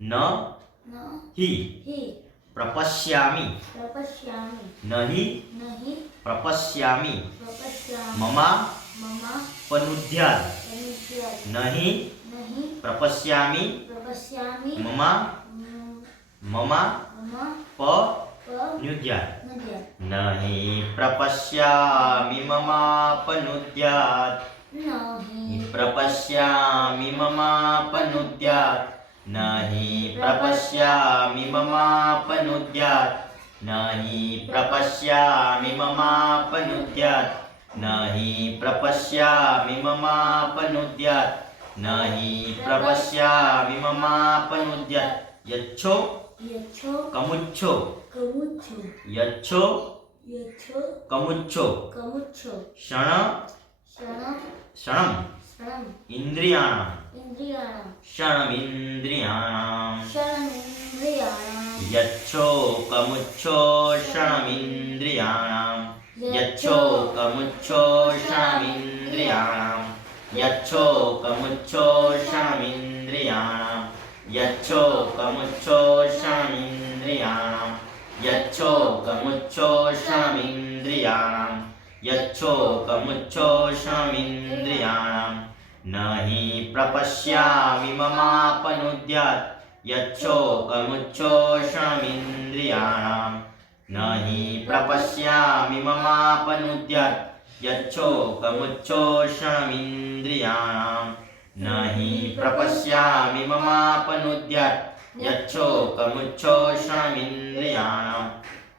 न हि प्रपश्यामि नहि प्रपश्यामि मम पनुद्यात् नहि प्रपश्यामि मम पनुद्यात् नहि प्रपश्यामि मम पनुद्यात् प्रपश्यामि मम पनुद्यात् नहि प्रपश्यामि मम पनुद्यात् नहि प्रपश्यामि मम पनुद्यात् नहि प्रपश्यामि मम पनुद्यात् नहि प्रपश्यामि मम पनुद्यात् यच्छो कमुच्छो यच्छो कमुच्छो क्षणम् इन्द्रियाणाम् क्षणमिन्द्रियाणाम् यच्छो कमुच्छो क्षणमिन्द्रियाणाम् यच्छो कमुच्छो क्षणमिन्द्रियाणाम् यच्छो कमुच्छो क्षणमिन्द्रियाणाम् यच्छो कमुच्छो क्षणमिन्द्रियाणाम् यच्छो कमुच्छो क्षणमिन्द्रियाणाम् यच्छो कमुच्छो क्षणमिन्द्रियाणाम् नहि प्रपश्यामि मम पनुद्यात् यच्छो कमुच्छो क्षणमिन्द्रियाणाम् नहि प्रपश्यामि मम पनुद्यात् यच्छो कमुच्छो क्षणमिन्द्रियाणाम् नहि प्रपश्यामि मम पनुद्यात् यच्छो कमुच्छो क्षणमिन्द्रियाणाम्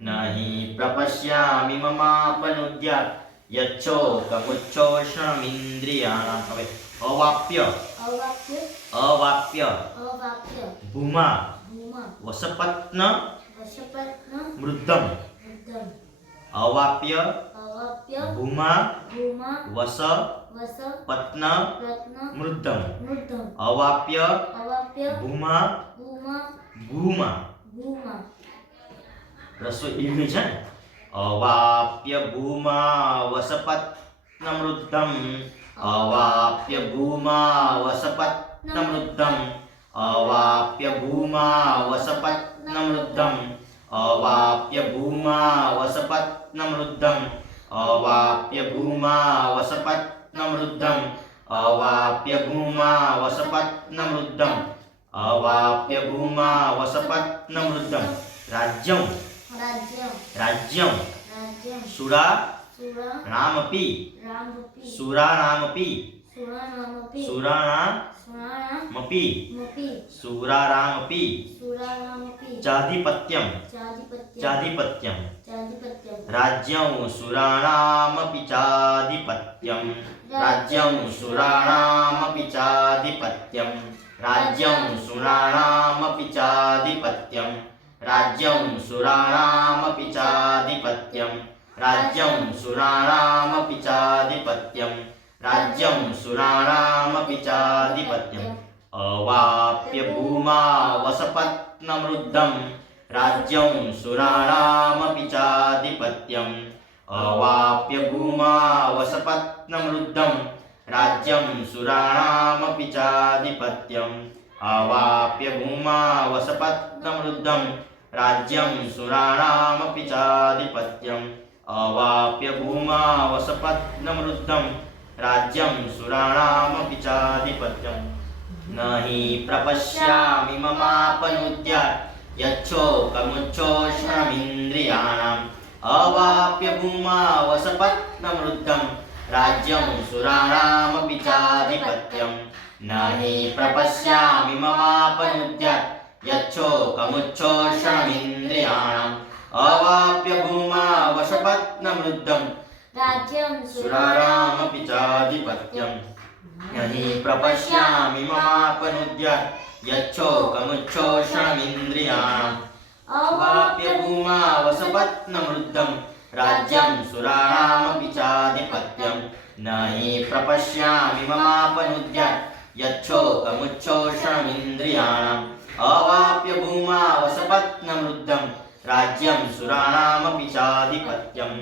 नहि प्रपश्यामि मम पनुद्यात् यच्छो कमुच्छो क्षणमिन्द्रियाणाम् હવે અવાપ્ય ભૂમા વસપત્ન મૃદ્દમ અવાપ્ય ભૂમા વસપત્ન મૃદ્દમ અવાપ્ય ભૂમા ભૂમા રસોઈ એવી છે ને અવાપ્ય ભૂમા વસપત્નમૃદ્ધમ અવાપ્ય ભૂમા વસપત્નમૃદ્ધમ અવાપ્ય ભૂમા વસપત્નમૃદ્ધમ અવાપ્ય ભૂમા વસપત્નમૃદ્ધમ અવાપ્ય ભૂમા વસપત્નમૃદ્ધમ અવાપ્ય ભૂમા વસપત્નમૃદ્ધમ અવાપ્ય ભૂમા વસપત્નમૃદ્ધમ राज्यं सुराणामपि चाधिपत्यं राज्यं सुराणामपि चाधिपत्यं राज्यं सुराणामपि चाधिपत्यं राज्यं सुराणामपि चाधिपत्यं राज्यं सुराणामपि चाधिपत्यं राज्यं सुराणामपि चाधिपत्यं राज्यं सुराणामपि चाधिपत्यम् अवाप्य भूमा वसपत्नमृद्धं राज्यं सुराणामपि चाधिपत्यम् अवाप्य भूमा वसपत्नमृद्धं राज्यं सुराणामपि चाधिपत्यम् अवाप्य भूमा वसपत्नमृद्धं राज्यं सुराणामपि चाधिपत्यम् अवाप्य भूमा वसपत्नमृद्धं राज्यं सुराणामपि चाधिपत्यम् नहि प्रपश्यामि ममापनुद्यात् यच्छोकमुच्छोषणमिन्द्रियाणाम् अवाप्य भूमा वसपत्नमृद्धं राज्यं सुराणामपि चाधिपत्यम् नहि प्रपश्यामि ममापनुद्यात् यच्छोकमुच्छोषणमिन्द्रियाणाम् अवाप्य भूमा वसपत्नमृद्धं राज्यं सुराणामपि चाधिपत्यम् नहि प्रपश्यामि ममापनुद्यात् यच्छोकमुच्छोषणमिन्द्रियाणाम् अवाप्य भूमा वसपत्नमृद्धं राज्यं सुराणामपि चाधिपत्यम् नहि प्रपश्यामि ममापनुद्यात् यच्छोकमुच्छोषणमिन्द्रियाणाम् अवाप्य भूमा वसपत्नमृद्धं राज्यं सुराणामपि चाधिपत्यम्